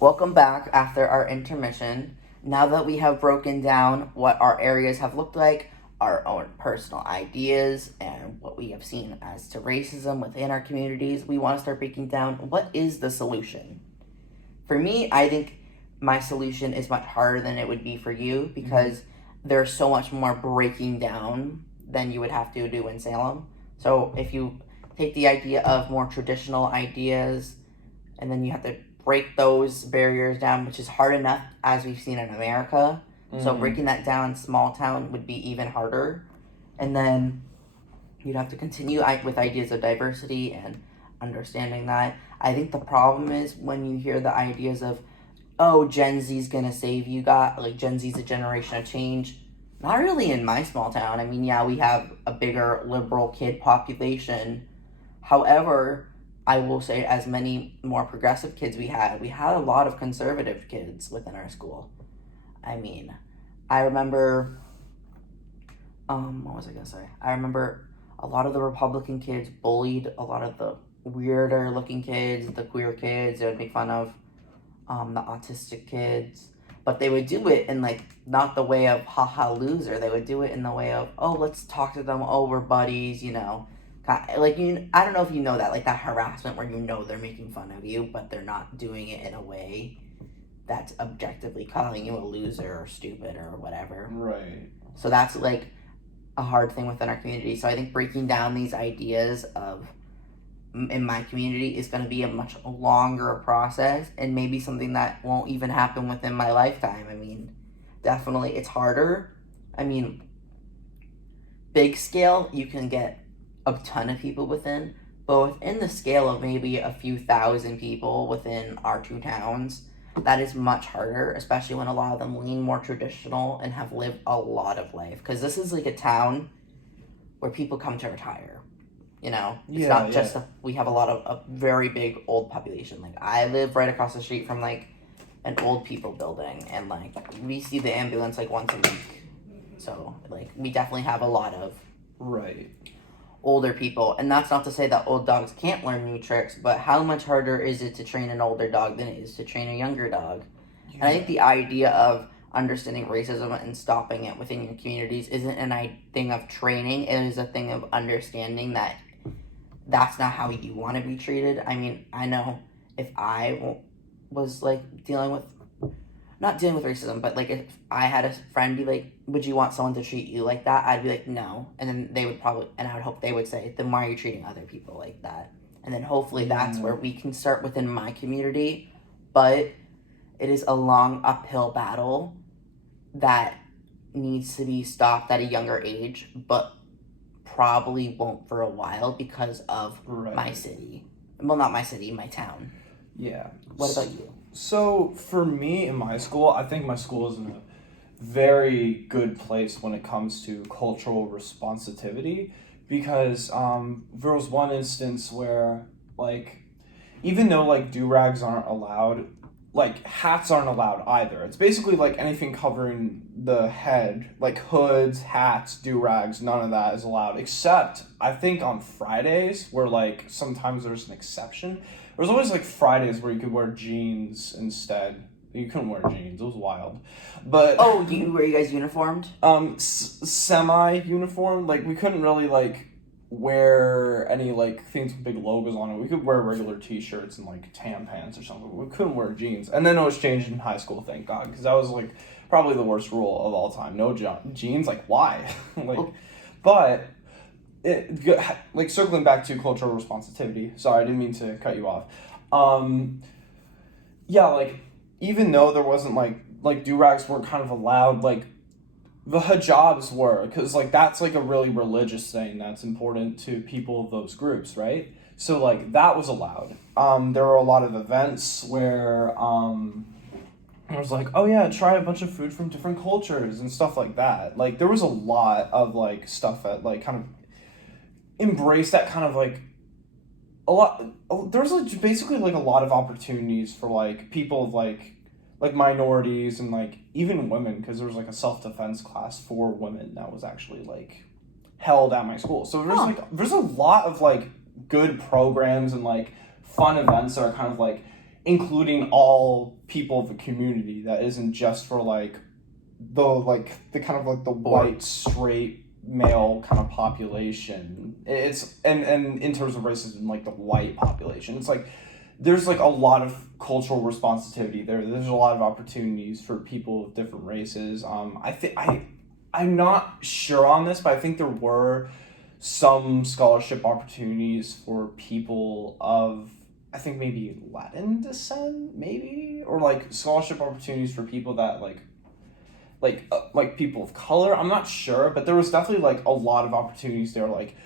Welcome back after our intermission. Now that we have broken down what our areas have looked like, our own personal ideas, and what we have seen as to racism within our communities, we want to start breaking down what is the solution. For me, I think my solution is much harder than it would be for you because there's so much more breaking down than you would have to do in Salem. So if you take the idea of more traditional ideas and then you have to break those barriers down, which is hard enough as we've seen in America. So breaking that down in small town would be even harder. And then you'd have to continue with ideas of diversity and understanding that. I think the problem is when you hear the ideas of, oh, Gen Z's gonna save you, like Gen Z's a generation of change. Not really in my small town. I mean, yeah, we have a bigger liberal kid population. However, I will say, as many more progressive kids we had a lot of conservative kids within our school. I mean, I remember, what was I gonna say? I remember a lot of the Republican kids bullied a lot of the weirder looking kids, the queer kids. They would make fun of the autistic kids, but they would do it in like not the way of haha loser. They would do it in the way of, oh, let's talk to them. Oh, we're buddies, you know. Like, I don't know if you know that, like that harassment where you know they're making fun of you, but they're not doing it in a way that's objectively calling you a loser or stupid or whatever. Right. So that's like a hard thing within our community. So I think breaking down these ideas of in my community is going to be a much longer process and maybe something that won't even happen within my lifetime. I mean, definitely it's harder. I mean, big scale, you can get a ton of people within, but within the scale of maybe a few thousand people within our two towns, that is much harder, especially when a lot of them lean more traditional and have lived a lot of life. Because this is like a town where people come to retire. You know, it's not just we have a lot of a very big old population. Like I live right across the street from like an old people building, and like we see the ambulance like once a week. So like we definitely have a lot of older people, and that's not to say that old dogs can't learn new tricks, but how much harder is it to train an older dog than it is to train a younger dog? And I think the idea of understanding racism and stopping it within your communities isn't a thing of training. It is a thing of understanding that that's not how you want to be treated. I mean, I know if I was like not dealing with racism, but like if I had a friend be like, would you want someone to treat you like that? I'd be like, no. And then they would probably, and I would hope they would say, then why are you treating other people like that? And then hopefully that's where we can start within my community. But it is a long uphill battle that needs to be stopped at a younger age, but probably won't for a while because of my city. Well, not my city, my town. Yeah. What about you? So for me in my school, I think my school is in a very good place when it comes to cultural responsivity, because there was one instance where like even though like do-rags aren't allowed, like hats aren't allowed either. It's basically like anything covering the head, like hoods, hats, do-rags, none of that is allowed, except I think on Fridays where like sometimes there's an exception. There was always like Fridays where you could wear jeans instead. You couldn't wear jeans. It was wild. But were you guys uniformed? Semi-uniform. Like we couldn't really like wear any like things with big logos on it. We could wear regular t-shirts and like tan pants or something. We couldn't wear jeans. And then it was changed in high school, thank God, because that was like probably the worst rule of all time. No jeans. Like why? But. Like circling back to cultural responsivity. Sorry, I didn't mean to cut you off. Like even though there wasn't like do-rags weren't kind of allowed, like the hijabs were, because like that's like a really religious thing that's important to people of those groups, right? So like that was allowed. There were a lot of events where it was like, oh yeah, try a bunch of food from different cultures and stuff like that. Like there was a lot of like stuff that like kind of embrace that kind of like a lot. There's like basically like a lot of opportunities for like people of like minorities and like even women, because there was like a self-defense class for women that was actually like held at my school. So there's a lot of like good programs and like fun events that are kind of like including all people of the community. That isn't just for like the kind of like the Or white straight male kind of population. It's and in terms of racism, like the white population, it's like there's like a lot of cultural responsibility there. There's a lot of opportunities for people of different races. I'm not sure on this, but I think there were some scholarship opportunities for people of, I think maybe Latin descent, maybe, or like scholarship opportunities for people that like people of color. I'm not sure, but there was definitely like a lot of opportunities there, like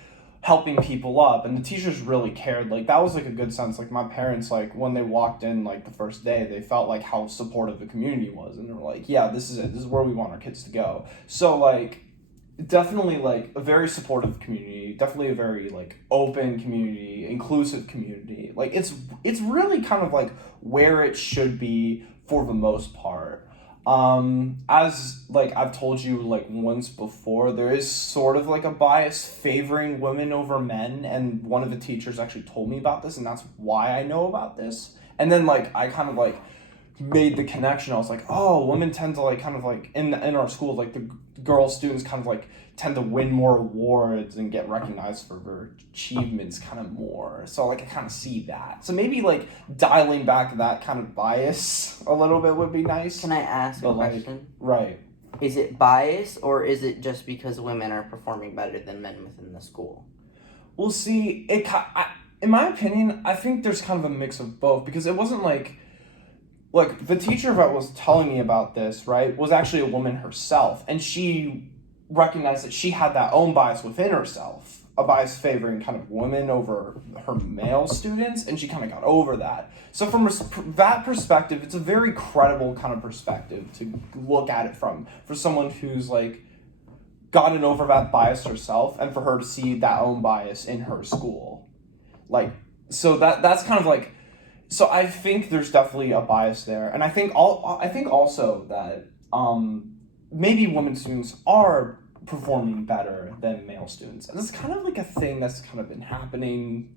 helping people up, and the teachers really cared. Like that was like a good sense. Like my parents, like when they walked in like the first day, they felt like how supportive the community was, and they were like, yeah, this is it, this is where we want our kids to go. So like definitely like a very supportive community, definitely a very like open community, inclusive community. Like it's really kind of like where it should be for the most part. As like I've told you like once before, there is sort of like a bias favoring women over men, and one of the teachers actually told me about this, and that's why I know about this. And then like I kind of like made the connection. I was like, oh, women tend to like kind of like in our school, like the girl students kind of like tend to win more awards and get recognized for their achievements kind of more. So like I kind of see that. So maybe like dialing back that kind of bias a little bit would be nice. can I ask a But like, question? right. Is it bias or is it just because women are performing better than men within the school? We'll see. In my opinion, I think there's kind of a mix of both, because it wasn't like the teacher that was telling me about this, right, was actually a woman herself, and she recognized that she had that own bias within herself, a bias favoring kind of women over her male students, and she kind of got over that. So from that perspective, it's a very credible kind of perspective to look at it from, for someone who's like gotten over that bias herself, and for her to see that own bias in her school. Like, so that's kind of like, so I think there's definitely a bias there, and I think also that maybe women students are performing better than male students, and it's kind of like a thing that's kind of been happening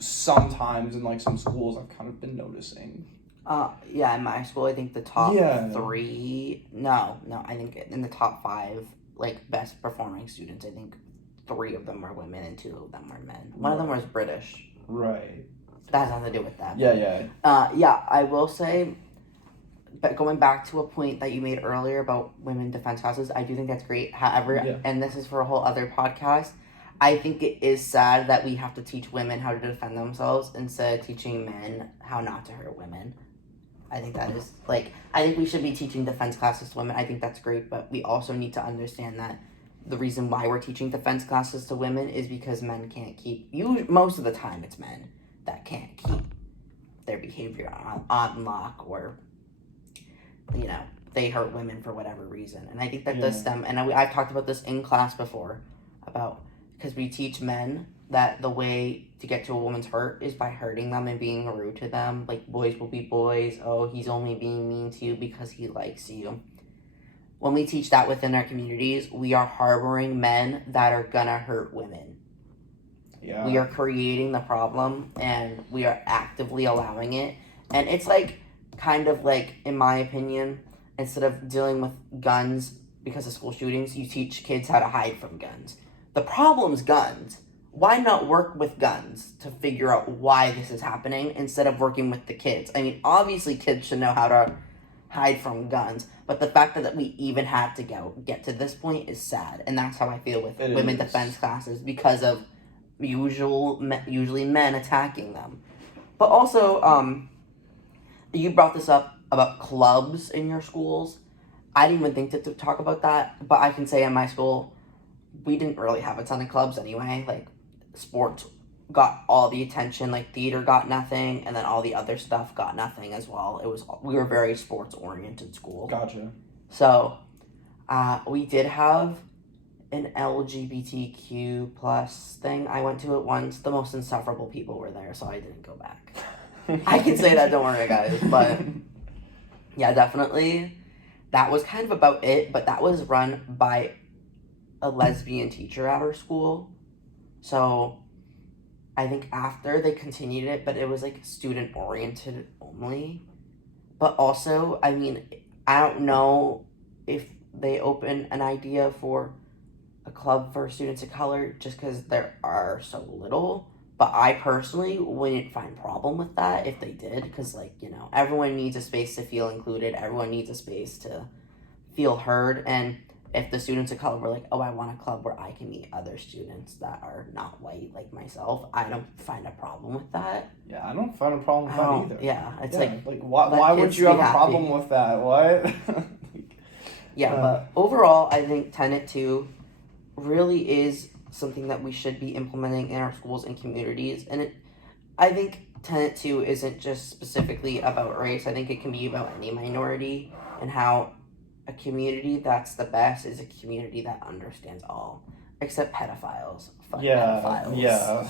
sometimes in like some schools. I've kind of been noticing. Yeah, in my school, I think the top Yeah. three, no, I think in the top five, like, best performing students, I think 3 of them were women and 2 of them were men. One of them was British. Right. That has nothing to do with that. Yeah. Yeah, I will say, but going back to a point that you made earlier about women defense classes, I do think that's great. However, Yeah. and this is for a whole other podcast, I think it is sad that we have to teach women how to defend themselves instead of teaching men how not to hurt women. I think that is, like, I think we should be teaching defense classes to women. I think that's great, but we also need to understand that the reason why we're teaching defense classes to women is because men can't keep, most of the time it's men that can't keep their behavior on lock, or, you know, they hurt women for whatever reason. And I think that does stem, and I've talked about this in class before, about, because we teach men that the way to get to a woman's hurt is by hurting them and being rude to them. Like, boys will be boys. Oh, he's only being mean to you because he likes you. When we teach that within our communities, we are harboring men that are gonna hurt women. Yeah. We are creating the problem, and we are actively allowing it. And it's like, kind of like, in my opinion, instead of dealing with guns because of school shootings, you teach kids how to hide from guns. The problem's guns. Why not work with guns to figure out why this is happening instead of working with the kids? I mean, obviously kids should know how to hide from guns, but the fact that we even had to get to this point is sad. And that's how I feel with women defense classes, because of usually men attacking them. But also, you brought this up about clubs in your schools. I didn't even think to talk about that, but I can say in my school, we didn't really have a ton of clubs anyway. Like, sports got all the attention, like theater got nothing, and then all the other stuff got nothing as well. We were a very sports oriented school. Gotcha. So, we did have an LGBTQ plus thing. I went to it once. The most insufferable people were there, so I didn't go back. I can say that, don't worry guys, but yeah, definitely that was kind of about it, but that was run by a lesbian teacher at our school. So I think after they continued it, but it was like student oriented only. But also, I mean, I don't know if they open an idea for a club for students of color just because there are so little. But I personally wouldn't find problem with that if they did, because like everyone needs a space to feel included. Everyone needs a space to feel heard, and if the students of color were like, oh, I want a club where I can meet other students that are not white like myself, I don't find a problem with that. Yeah, I don't find a problem with that either. Yeah, it's Yeah, like why would kids you be have a problem happy. with that? What? Yeah, but overall, I think Tenet 2 really is something that we should be implementing in our schools and communities. And I think Tenet 2 isn't just specifically about race. I think it can be about any minority, and how a community that's the best is a community that understands all, except pedophiles. Fuck Yeah, pedophiles. yeah.